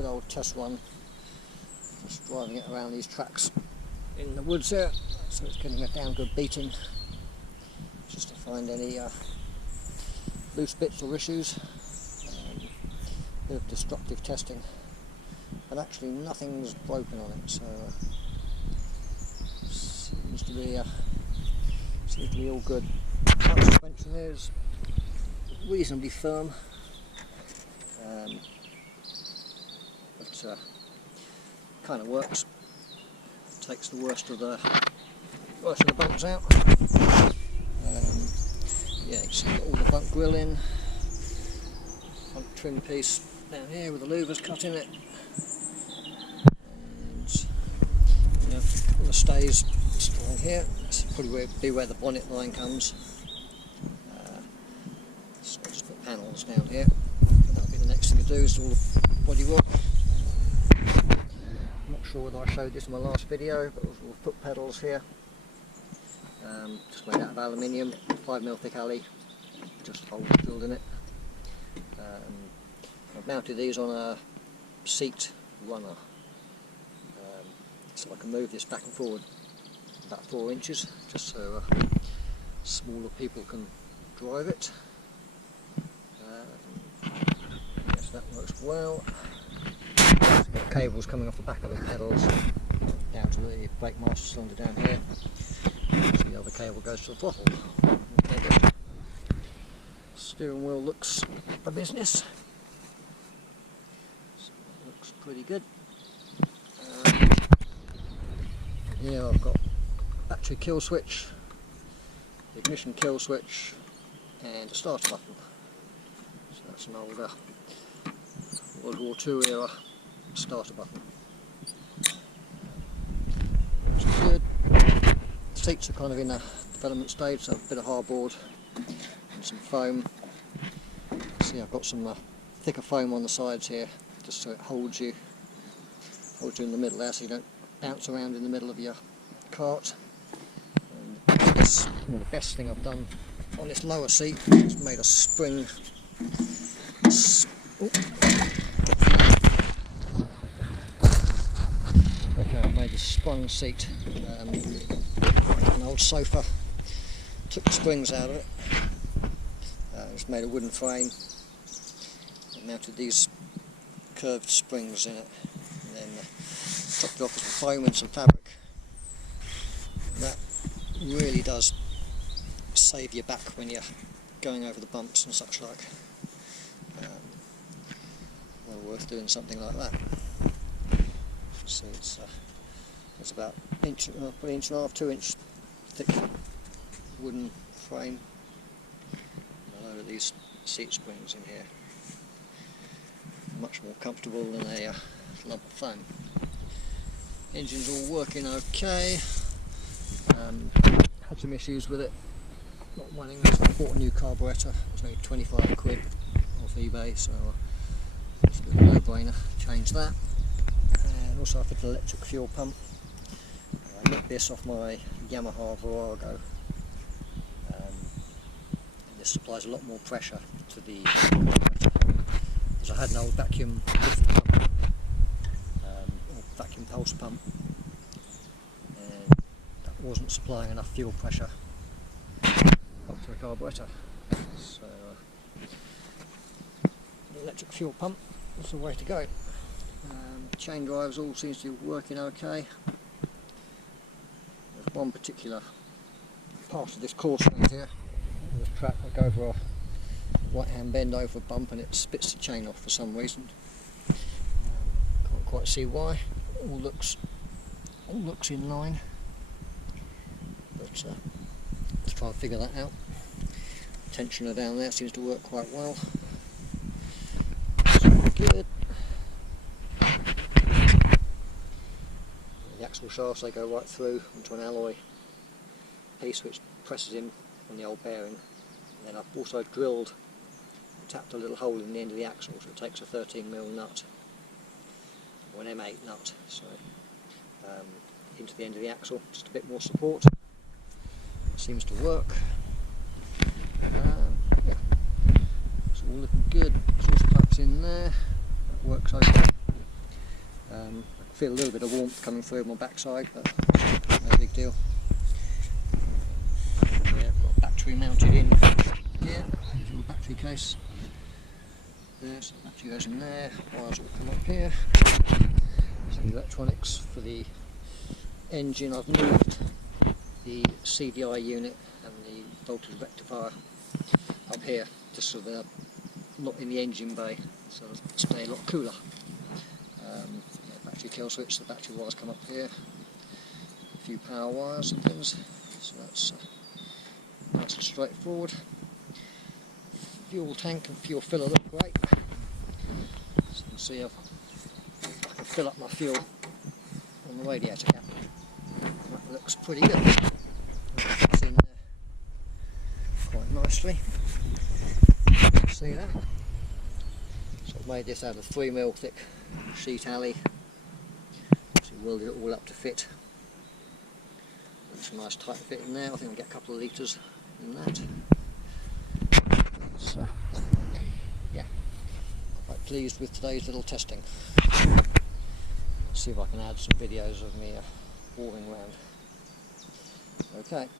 good old test run, just driving it around these tracks in the woods here, so it's getting a damn good beating, just to find any loose bits or issues. Bit of destructive testing, but actually nothing's broken on it, so seems to be all good. Front suspension is reasonably firm, but kind of works. Takes the worst of the bumps out. Yeah, you can see all the bump grill in, front trim piece down here with the louvers cut in it, and all the stays still on here. This will probably be where the bonnet line comes. So I'll just put panels down here. That'll be the next thing to do, is all the bodywork. I'm not sure whether I showed this in my last video, but we'll put pedals here. Just made out of aluminium, 5mm thick alley, just holes drilled in it. I've mounted these on a seat runner, so I can move this back and forward about 4 inches, just so smaller people can drive it. Yes, that works well. Got cables coming off the back of the pedals down to the brake master cylinder down here. So the other cable goes to the throttle. Okay. Steering wheel looks a business. So looks pretty good. Here I've got battery kill switch, ignition kill switch, and a starter button. So that's an older World War II era starter button. Looks good. The seats are kind of in a development stage, so a bit of hardboard and some foam. See, I've got some thicker foam on the sides here, just so it holds you in the middle there, so you don't bounce around in the middle of your cart. And this, the best thing I've done on this lower seat is made a spring. Okay, I made a sprung seat. An old sofa. Took the springs out of it. Just made a wooden frame. And mounted these curved springs in it. And then topped it off with some foam and some fabric. And that really does save your back when you're going over the bumps and such like. Well worth doing something like that. So it's about inch and a half, 2 inch thick wooden frame. And a load of these seat springs in here. Much more comfortable than a lump of foam. Engine's all working okay. Had some issues with it not running. I bought a new carburettor. It was only 25 quid off eBay, so it's a bit of a no-brainer. Change that. And also I fitted an electric fuel pump. I nicked this off my Yamaha Virago. This supplies a lot more pressure to the carburettor. Because I had an old vacuum lift pump, or vacuum pulse pump, and that wasn't supplying enough fuel pressure up to the carburettor. So the electric fuel pump is the way to go. Chain drives all seems to be working okay. There's one particular part of this course right here, this track, I go over a right hand bend over a bump and it spits the chain off for some reason. Can't quite see why. All looks in line, but let's try and figure that out. Tensioner down there seems to work quite well. So good. The axle shafts, they go right through into an alloy piece which presses in on the old bearing. And then I've also drilled, tapped a little hole in the end of the axle, so it takes a 13mm nut, or an M8 nut, so into the end of the axle, just a bit more support. It seems to work. Yeah, it's all looking good. Exhaust pipes in there, that works okay. I feel a little bit of warmth coming through my backside, but no big deal. Yeah, I've got a battery mounted in here, little battery case. There's the battery goes in there, wires will come up here. So the electronics for the engine, I've moved the CDI unit and the voltage rectifier up here, just so they're not in the engine bay, so it'll stay a lot cooler. Battery kill switch, the battery wires come up here, a few power wires and things, so that's nice and straightforward. Fuel tank and fuel filler look great, so you can see I can fill up my fuel on the radiator cap. That looks pretty good. It's in there quite nicely. See that? So I've made this out of 3mm thick sheet alley. So welded it all up to fit. Looks a nice tight fit in there. I think I'll get a couple of litres in that. So yeah, quite pleased with today's little testing. See if I can add some videos of me walking around. Okay.